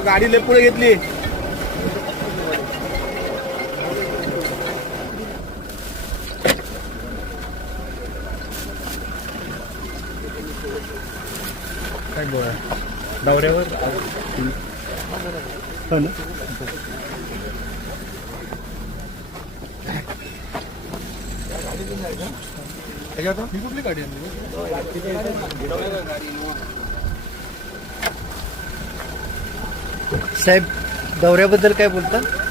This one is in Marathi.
गाडी लय पुढे घेतली. काय गोळा दौऱ्यावर? हो ना. ही कुठली गाडी साहेब दौऱ्याबद्दल काय बोलता?